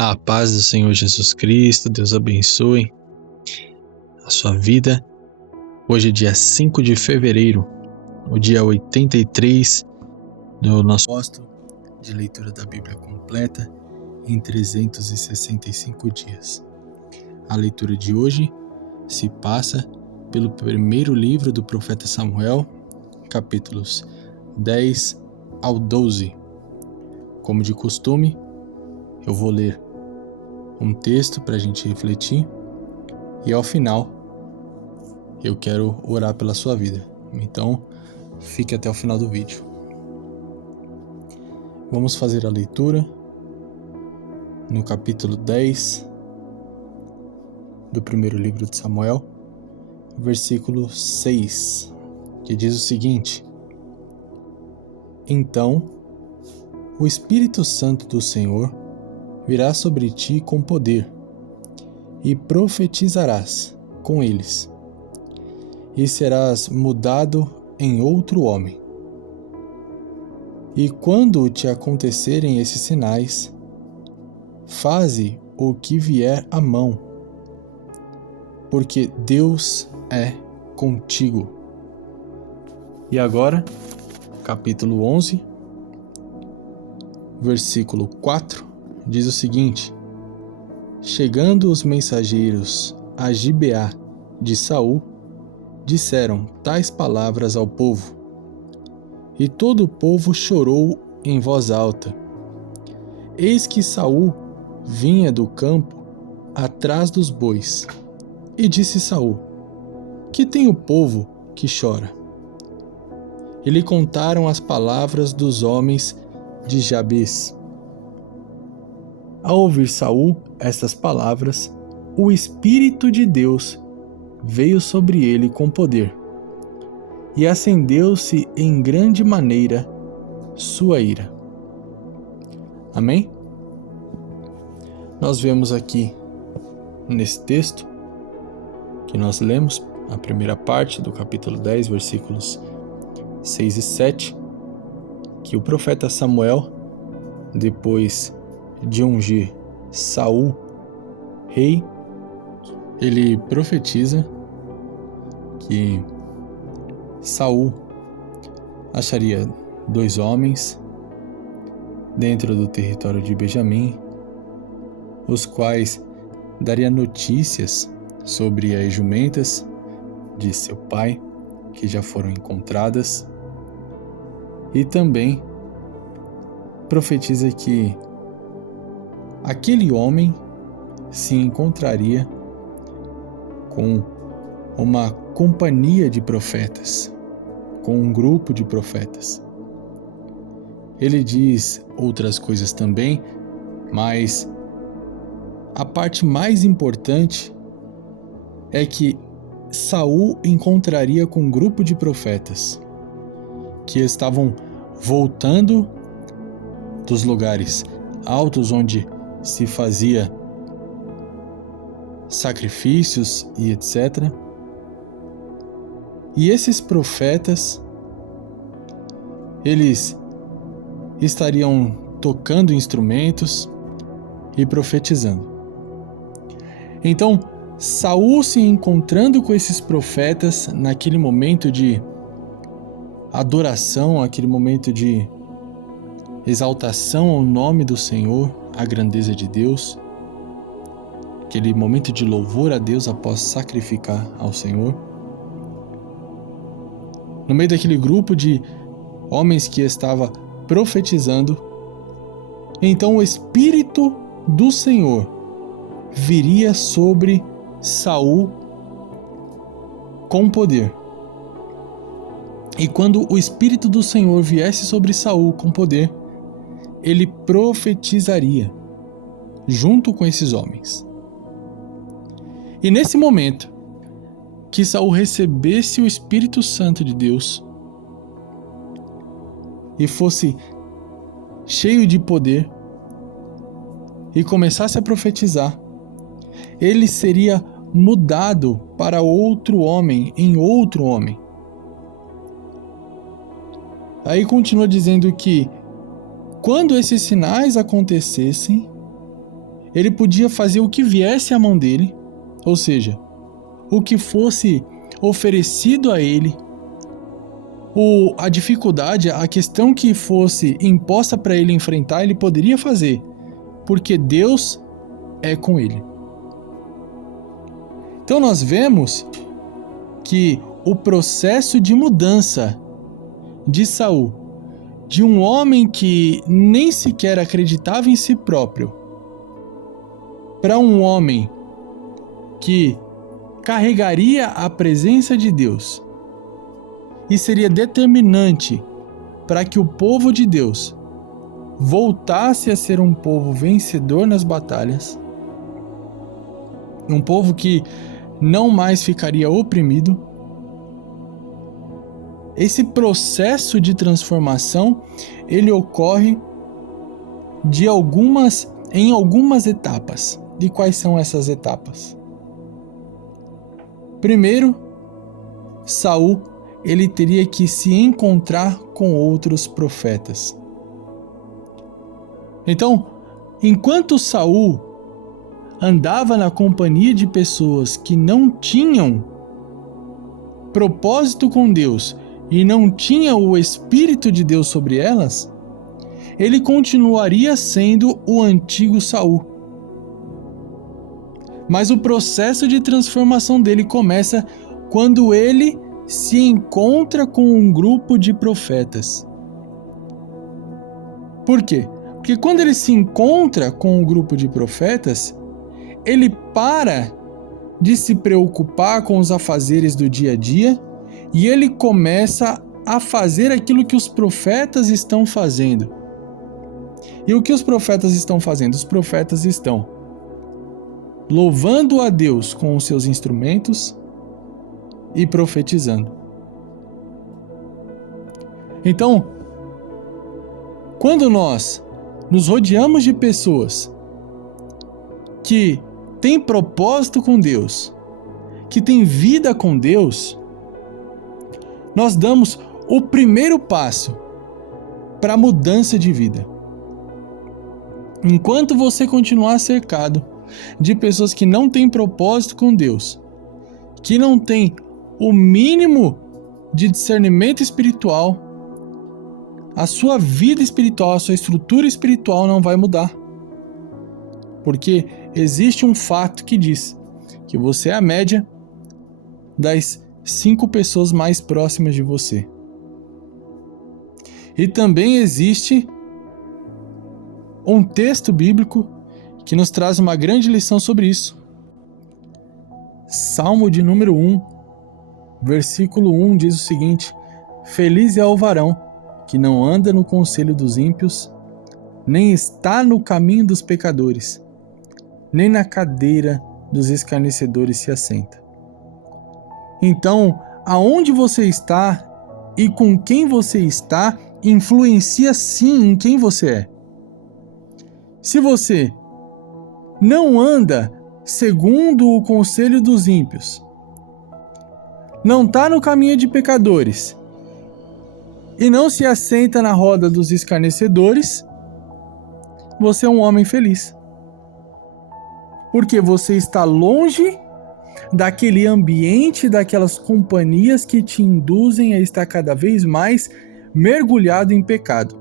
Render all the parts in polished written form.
A paz do Senhor Jesus Cristo, Deus abençoe a sua vida. Hoje é dia 5 de fevereiro, o dia 83 do nosso apóstolo de leitura da Bíblia completa em 365 dias. A leitura de hoje se passa pelo primeiro livro do profeta Samuel, capítulos 10 ao 12. Como de costume, eu vou ler um texto para a gente refletir e ao final eu quero orar pela sua vida. Então, fique até o final do vídeo. Vamos fazer a leitura no capítulo 10 do primeiro livro de Samuel, versículo 6, que diz o seguinte: Então, o Espírito Santo do Senhor virá sobre ti com poder, e profetizarás com eles, e serás mudado em outro homem. E quando te acontecerem esses sinais, faze o que vier à mão, porque Deus é contigo. E agora, capítulo 11, versículo 4, diz o seguinte: Chegando os mensageiros a Gibeá de Saul, disseram tais palavras ao povo, e todo o povo chorou em voz alta. Eis que Saul vinha do campo atrás dos bois, e disse Saul: Que tem o povo que chora? E lhe contaram as palavras dos homens de Jabes. Ao ouvir Saul estas palavras, o Espírito de Deus veio sobre ele com poder, e acendeu-se em grande maneira sua ira. Amém? Nós vemos aqui nesse texto que nós lemos, a primeira parte do capítulo 10, versículos 6 e 7, que o profeta Samuel, depois de ungir Saul rei, ele profetiza que Saul acharia 2 homens dentro do território de Benjamim, os quais daria notícias sobre as jumentas de seu pai, que já foram encontradas, e também profetiza que aquele homem se encontraria com uma companhia de profetas, com um grupo de profetas. Ele diz outras coisas também, mas a parte mais importante é que Saul encontraria com um grupo de profetas que estavam voltando dos lugares altos onde se fazia sacrifícios e etc. E esses profetas, eles estariam tocando instrumentos e profetizando. Então, Saul se encontrando com esses profetas naquele momento de adoração, aquele momento de exaltação ao nome do Senhor, à grandeza de Deus, aquele momento de louvor a Deus após sacrificar ao Senhor. No meio daquele grupo de homens que estava profetizando, então o Espírito do Senhor viria sobre Saul com poder. E quando o Espírito do Senhor viesse sobre Saul com poder, ele profetizaria junto com esses homens. E nesse momento que Saul recebesse o Espírito Santo de Deus e fosse cheio de poder e começasse a profetizar, ele seria mudado para outro homem, em outro homem. Aí continua dizendo que quando esses sinais acontecessem, ele podia fazer o que viesse à mão dele, ou seja, o que fosse oferecido a ele, a dificuldade, a questão que fosse imposta para ele enfrentar, ele poderia fazer, porque Deus é com ele. Então nós vemos que o processo de mudança de Saul, de um homem que nem sequer acreditava em si próprio, para um homem que carregaria a presença de Deus e seria determinante para que o povo de Deus voltasse a ser um povo vencedor nas batalhas, um povo que não mais ficaria oprimido. Esse processo de transformação, ele ocorre em algumas etapas. E quais são essas etapas? Primeiro, Saul, ele teria que se encontrar com outros profetas. Então, enquanto Saul andava na companhia de pessoas que não tinham propósito com Deus e não tinha o Espírito de Deus sobre elas, ele continuaria sendo o antigo Saul. Mas o processo de transformação dele começa quando ele se encontra com um grupo de profetas. Por quê? Porque quando ele se encontra com um grupo de profetas, ele para de se preocupar com os afazeres do dia a dia e ele começa a fazer aquilo que os profetas estão fazendo. E o que os profetas estão fazendo? Os profetas estão louvando a Deus com os seus instrumentos e profetizando. Então, quando nós nos rodeamos de pessoas que têm propósito com Deus, que têm vida com Deus, nós damos o primeiro passo para a mudança de vida. Enquanto você continuar cercado de pessoas que não têm propósito com Deus, que não têm o mínimo de discernimento espiritual, a sua vida espiritual, a sua estrutura espiritual não vai mudar. Porque existe um fato que diz que você é a média das 5 pessoas mais próximas de você. E também existe um texto bíblico que nos traz uma grande lição sobre isso. Salmo de número 1, versículo 1 diz o seguinte: Feliz é o varão que não anda no conselho dos ímpios, nem está no caminho dos pecadores, nem na cadeira dos escarnecedores se assenta. Então, aonde você está e com quem você está influencia sim em quem você é. Se você não anda segundo o conselho dos ímpios, não está no caminho de pecadores e não se assenta na roda dos escarnecedores, você é um homem feliz. Porque você está longe daquele ambiente, daquelas companhias que te induzem a estar cada vez mais mergulhado em pecado.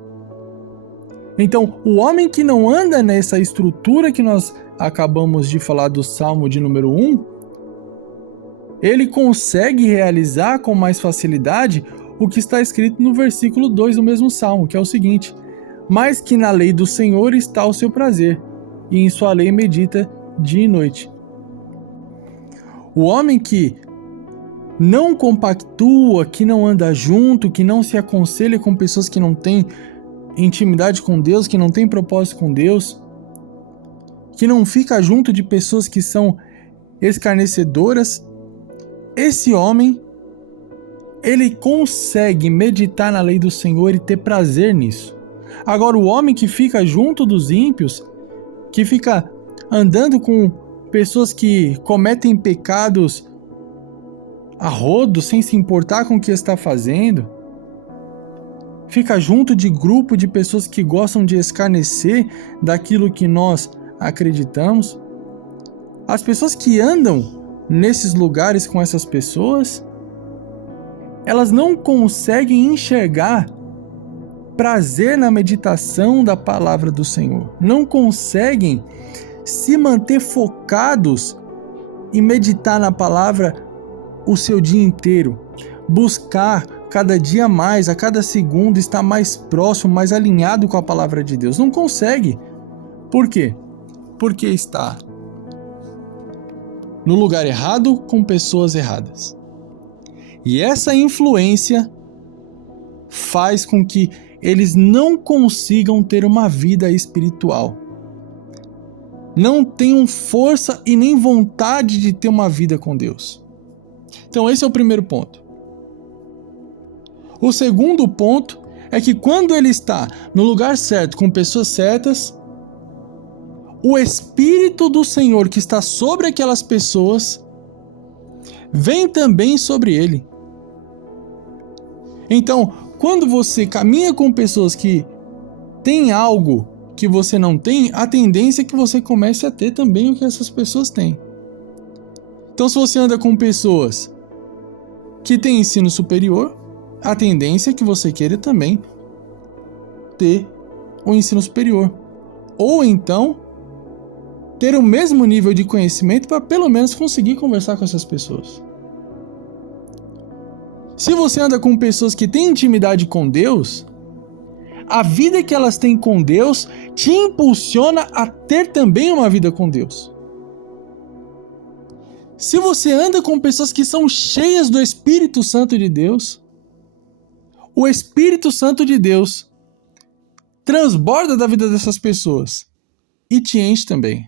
Então, o homem que não anda nessa estrutura que nós acabamos de falar do Salmo de número 1, ele consegue realizar com mais facilidade o que está escrito no versículo 2 do mesmo Salmo, que é o seguinte: Mas que na lei do Senhor está o seu prazer, e em sua lei medita dia e noite. O homem que não compactua, que não anda junto, que não se aconselha com pessoas que não têm intimidade com Deus, que não têm propósito com Deus, que não fica junto de pessoas que são escarnecedoras, esse homem, ele consegue meditar na lei do Senhor e ter prazer nisso. Agora, o homem que fica junto dos ímpios, que fica andando com pessoas que cometem pecados a rodo, sem se importar com o que está fazendo, fica junto de grupo de pessoas que gostam de escarnecer daquilo que nós acreditamos, as pessoas que andam nesses lugares com essas pessoas, elas não conseguem enxergar prazer na meditação da palavra do Senhor. Não conseguem se manter focados em meditar na palavra o seu dia inteiro. Buscar cada dia mais, a cada segundo, estar mais próximo, mais alinhado com a palavra de Deus. Não consegue. Por quê? Porque está no lugar errado com pessoas erradas. E essa influência faz com que eles não consigam ter uma vida espiritual. Não tenham força e nem vontade de ter uma vida com Deus. Então esse é o primeiro ponto. O segundo ponto é que quando ele está no lugar certo, com pessoas certas, o Espírito do Senhor que está sobre aquelas pessoas vem também sobre ele. Então, quando você caminha com pessoas que têm algo que você não tem, a tendência é que você comece a ter também o que essas pessoas têm. Então, se você anda com pessoas que têm ensino superior, a tendência é que você queira também ter o ensino superior. Ou então, ter o mesmo nível de conhecimento para pelo menos conseguir conversar com essas pessoas. Se você anda com pessoas que têm intimidade com Deus, a vida que elas têm com Deus te impulsiona a ter também uma vida com Deus. Se você anda com pessoas que são cheias do Espírito Santo de Deus, o Espírito Santo de Deus transborda da vida dessas pessoas e te enche também.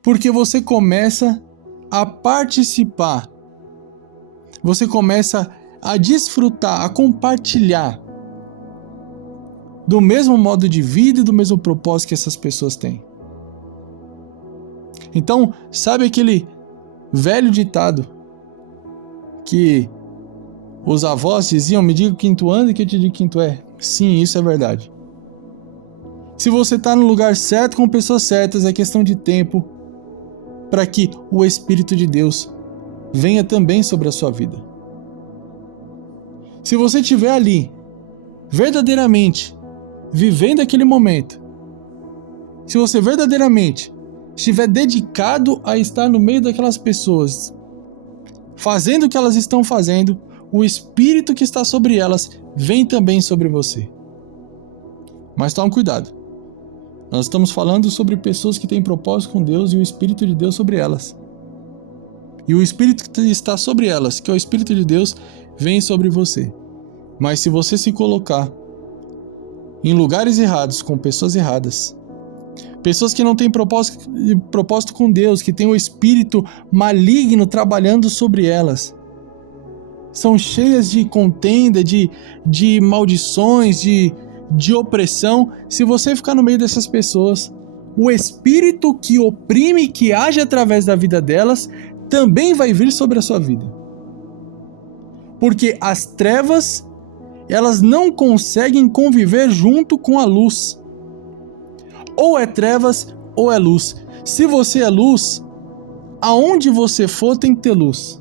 Porque você começa a participar, você começa a desfrutar, a compartilhar do mesmo modo de vida e do mesmo propósito que essas pessoas têm. Então, sabe aquele velho ditado que os avós diziam: me diga quem tu anda e que eu te digo quem tu é? Sim, isso é verdade. Se você está no lugar certo com pessoas certas, é questão de tempo para que o Espírito de Deus venha também sobre a sua vida. Se você estiver ali, verdadeiramente, vivendo aquele momento, se você verdadeiramente estiver dedicado a estar no meio daquelas pessoas, fazendo o que elas estão fazendo, o Espírito que está sobre elas vem também sobre você. Mas tome cuidado. Nós estamos falando sobre pessoas que têm propósito com Deus e o Espírito de Deus sobre elas. E o Espírito que está sobre elas, que é o Espírito de Deus, vem sobre você. Mas se você se colocar em lugares errados, com pessoas erradas, pessoas que não têm propósito com Deus, que têm o espírito maligno trabalhando sobre elas, são cheias de contenda, de maldições, de opressão. Se você ficar no meio dessas pessoas, o espírito que oprime, que age através da vida delas, também vai vir sobre a sua vida. Porque as trevas, elas não conseguem conviver junto com a luz. Ou é trevas ou é luz. Se você é luz, aonde você for tem que ter luz.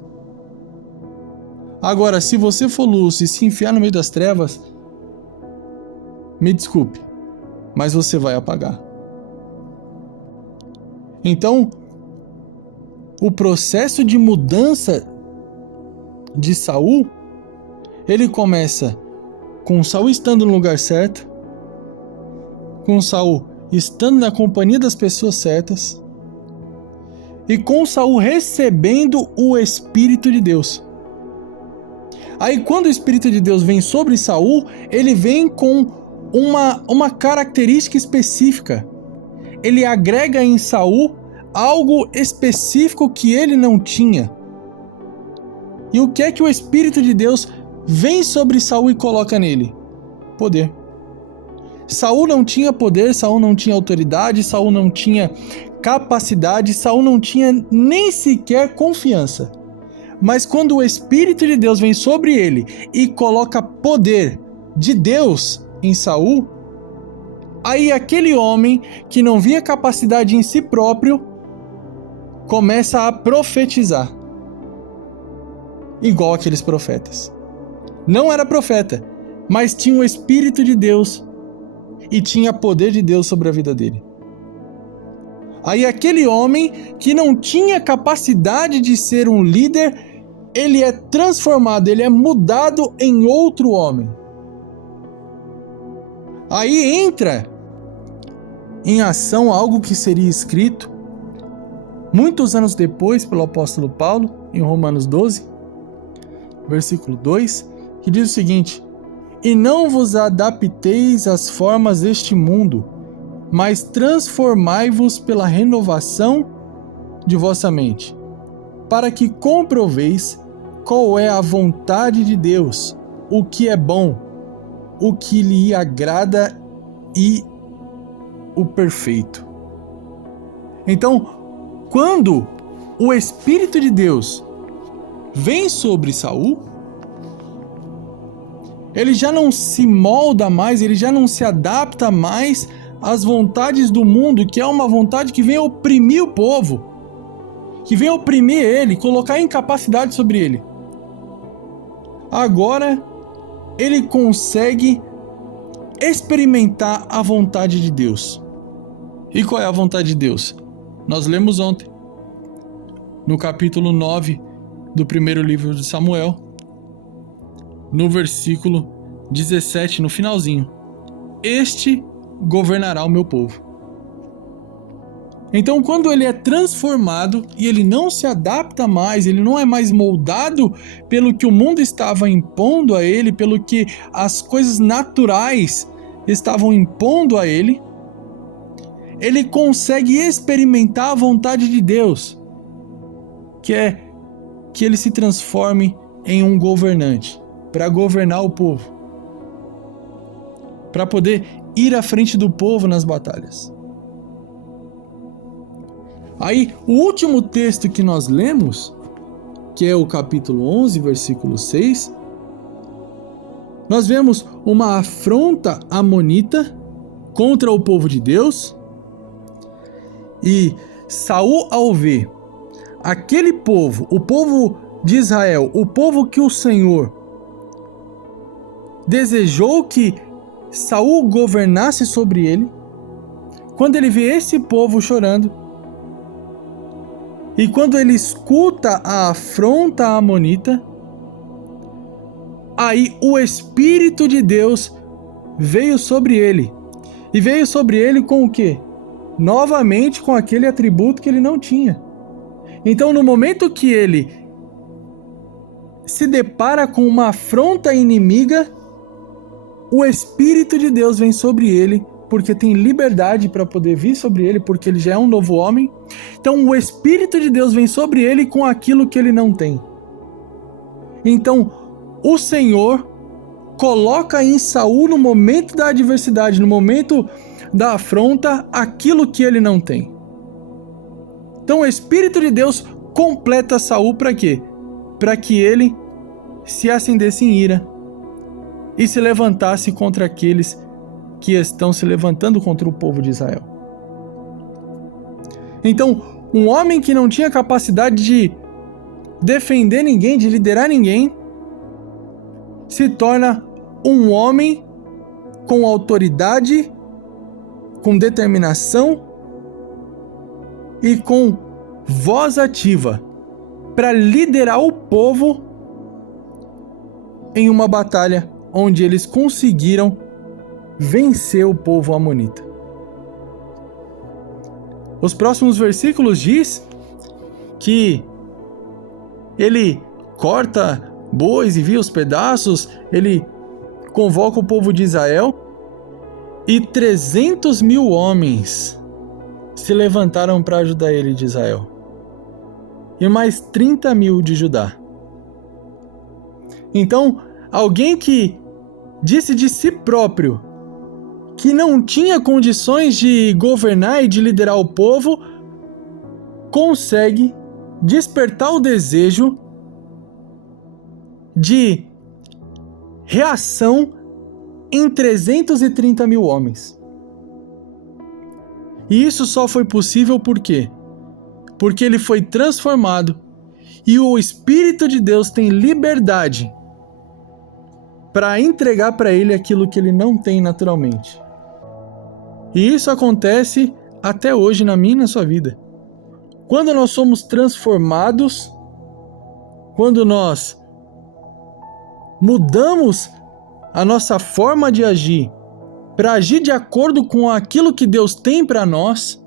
Agora, se você for luz e se enfiar no meio das trevas, me desculpe, mas você vai apagar. Então, o processo de mudança de Saul, ele começa com Saul estando no lugar certo, com Saul estando na companhia das pessoas certas e com Saul recebendo o Espírito de Deus. Aí quando o Espírito de Deus vem sobre Saul, ele vem com uma característica específica. Ele agrega em Saul algo específico que ele não tinha. E o que é que o Espírito de Deus vem sobre Saul e coloca nele? Poder. Saul não tinha poder, Saul não tinha autoridade, Saul não tinha capacidade, Saul não tinha nem sequer confiança. Mas quando o Espírito de Deus vem sobre ele e coloca poder de Deus em Saul, Aí aquele homem que não via capacidade em si próprio começa a profetizar, igual aqueles profetas. Não era profeta, mas tinha o Espírito de Deus e tinha poder de Deus sobre a vida dele. Aí aquele homem que não tinha capacidade de ser um líder, ele é transformado, ele é mudado em outro homem. Aí entra em ação algo que seria escrito muitos anos depois pelo apóstolo Paulo, em Romanos 12, versículo 2, que diz o seguinte: e não vos adapteis às formas deste mundo, mas transformai-vos pela renovação de vossa mente, para que comproveis qual é a vontade de Deus, o que é bom, o que lhe agrada e o perfeito. Então, quando o Espírito de Deus vem sobre Saul, ele já não se molda mais, ele já não se adapta mais às vontades do mundo, que é uma vontade que vem oprimir o povo, que vem oprimir ele, colocar incapacidade sobre ele. Agora, ele consegue experimentar a vontade de Deus. E qual é a vontade de Deus? Nós lemos ontem, no capítulo 9 do primeiro livro de Samuel, no versículo 17, no finalzinho: este governará o meu povo. Então, quando ele é transformado e ele não se adapta mais, ele não é mais moldado pelo que o mundo estava impondo a ele, pelo que as coisas naturais estavam impondo a ele, ele consegue experimentar a vontade de Deus, que é que ele se transforme em um governante, para governar o povo, para poder ir à frente do povo nas batalhas. Aí, o último texto que nós lemos, que é o capítulo 11, versículo 6, nós vemos uma afronta amonita contra o povo de Deus, e Saul, ao ver aquele povo, o povo de Israel, o povo que o Senhor desejou que Saul governasse sobre ele, quando ele vê esse povo chorando, e quando ele escuta a afronta amonita, aí o Espírito de Deus veio sobre ele. E veio sobre ele com o quê? Novamente com aquele atributo que ele não tinha. Então, no momento que ele se depara com uma afronta inimiga, o Espírito de Deus vem sobre ele, porque tem liberdade para poder vir sobre ele, porque ele já é um novo homem. Então o Espírito de Deus vem sobre ele com aquilo que ele não tem. Então o Senhor coloca em Saul, no momento da adversidade, no momento da afronta, aquilo que ele não tem. Então o Espírito de Deus completa Saul para quê? Para que ele se acendesse em ira e se levantasse contra aqueles que estão se levantando contra o povo de Israel. Então, um homem que não tinha capacidade de defender ninguém, de liderar ninguém, se torna um homem com autoridade, com determinação e com voz ativa para liderar o povo em uma batalha onde eles conseguiram vencer o povo amonita. Os próximos versículos diz que ele corta bois e via os pedaços, ele convoca o povo de Israel e 300.000 homens se levantaram para ajudar ele de Israel e mais 30.000 de Judá. Então, alguém que disse de si próprio que não tinha condições de governar e de liderar o povo, consegue despertar o desejo de reação em 330.000 homens. E isso só foi possível por quê? Porque ele foi transformado e o Espírito de Deus tem liberdade para entregar para ele aquilo que ele não tem naturalmente. E isso acontece até hoje na minha e na sua vida. Quando nós somos transformados, quando nós mudamos a nossa forma de agir para agir de acordo com aquilo que Deus tem para nós,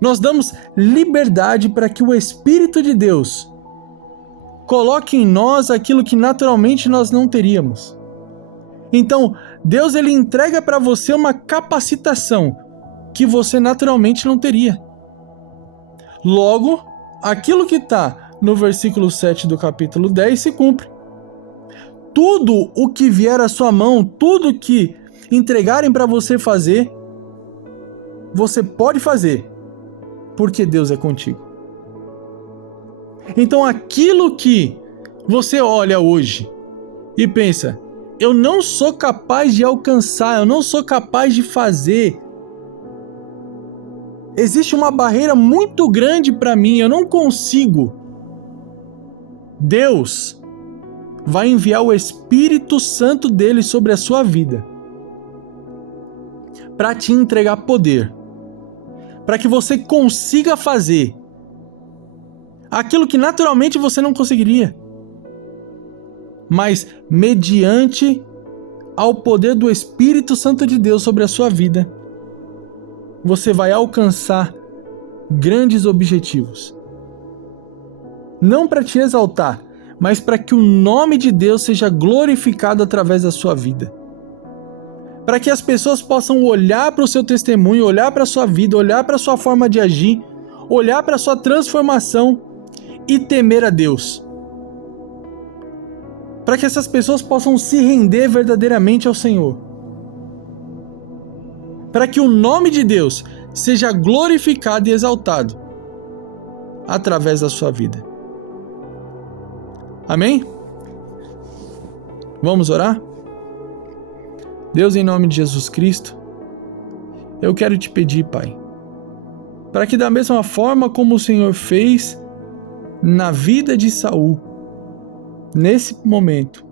nós damos liberdade para que o Espírito de Deus coloque em nós aquilo que naturalmente nós não teríamos. Então, Deus ele entrega para você uma capacitação que você naturalmente não teria. Logo, aquilo que está no versículo 7 do capítulo 10 se cumpre. Tudo o que vier à sua mão, tudo que entregarem para você fazer, você pode fazer, porque Deus é contigo. Então aquilo que você olha hoje e pensa, eu não sou capaz de alcançar, eu não sou capaz de fazer, existe uma barreira muito grande para mim, eu não consigo. Deus vai enviar o Espírito Santo dele sobre a sua vida para te entregar poder, para que você consiga fazer aquilo que naturalmente você não conseguiria, mas mediante ao poder do Espírito Santo de Deus sobre a sua vida, você vai alcançar grandes objetivos. Não para te exaltar, mas para que o nome de Deus seja glorificado através da sua vida. Para que as pessoas possam olhar para o seu testemunho, olhar para a sua vida, olhar para a sua forma de agir, olhar para a sua transformação e temer a Deus. Para que essas pessoas possam se render verdadeiramente ao Senhor. Para que o nome de Deus seja glorificado e exaltado através da sua vida. Amém? Vamos orar? Deus, em nome de Jesus Cristo, eu quero te pedir, Pai, para que da mesma forma como o Senhor fez na vida de Saul, nesse momento,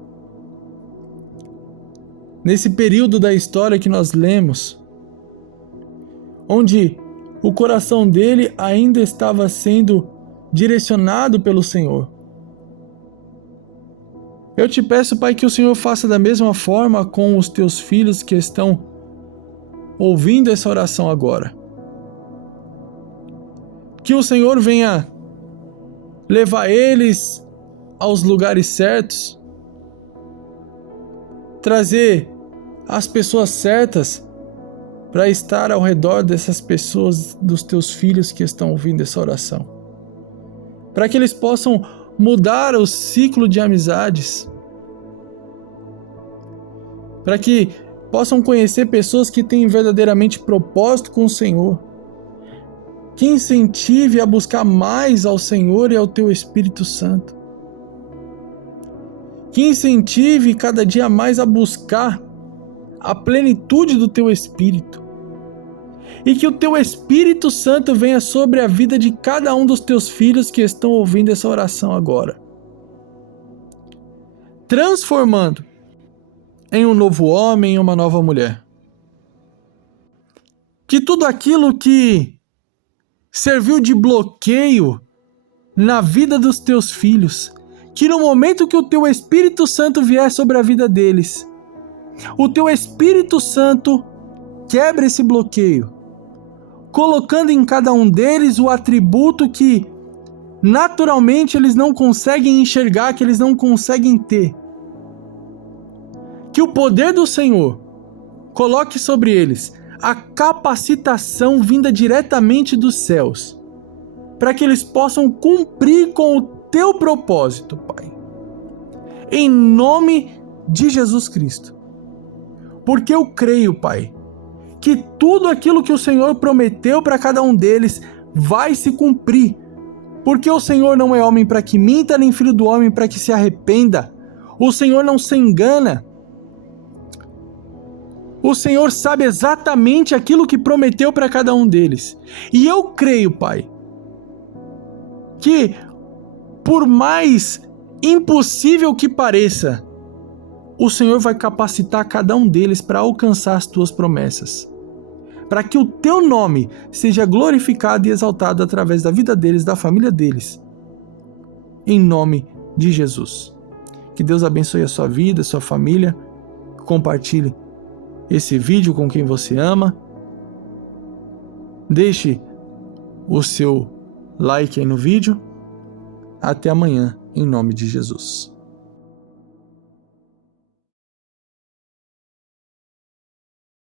nesse período da história que nós lemos, onde o coração dele ainda estava sendo direcionado pelo Senhor, eu te peço, Pai, que o Senhor faça da mesma forma com os teus filhos que estão ouvindo essa oração agora. Que o Senhor venha levar eles aos lugares certos, trazer as pessoas certas para estar ao redor dessas pessoas, dos teus filhos que estão ouvindo essa oração. Para que eles possam mudar o ciclo de amizades, para que possam conhecer pessoas que têm verdadeiramente propósito com o Senhor, que incentive a buscar mais ao Senhor e ao teu Espírito Santo, que incentive cada dia mais a buscar a plenitude do teu Espírito, e que o teu Espírito Santo venha sobre a vida de cada um dos teus filhos que estão ouvindo essa oração agora, transformando em um novo homem, em uma nova mulher. Que tudo aquilo que serviu de bloqueio na vida dos teus filhos, que no momento que o teu Espírito Santo vier sobre a vida deles, o teu Espírito Santo quebre esse bloqueio, colocando em cada um deles o atributo que naturalmente eles não conseguem enxergar, que eles não conseguem ter. Que o poder do Senhor coloque sobre eles a capacitação vinda diretamente dos céus, para que eles possam cumprir com o teu propósito, Pai. Em nome de Jesus Cristo. Porque eu creio, Pai, que tudo aquilo que o Senhor prometeu para cada um deles vai se cumprir. Porque o Senhor não é homem para que minta, nem filho do homem para que se arrependa. O Senhor não se engana. O Senhor sabe exatamente aquilo que prometeu para cada um deles. E eu creio, Pai, que por mais impossível que pareça, o Senhor vai capacitar cada um deles para alcançar as tuas promessas. Para que o teu nome seja glorificado e exaltado através da vida deles, da família deles. Em nome de Jesus. Que Deus abençoe a sua vida, a sua família. Compartilhe esse vídeo com quem você ama. Deixe o seu like aí no vídeo. Até amanhã, em nome de Jesus.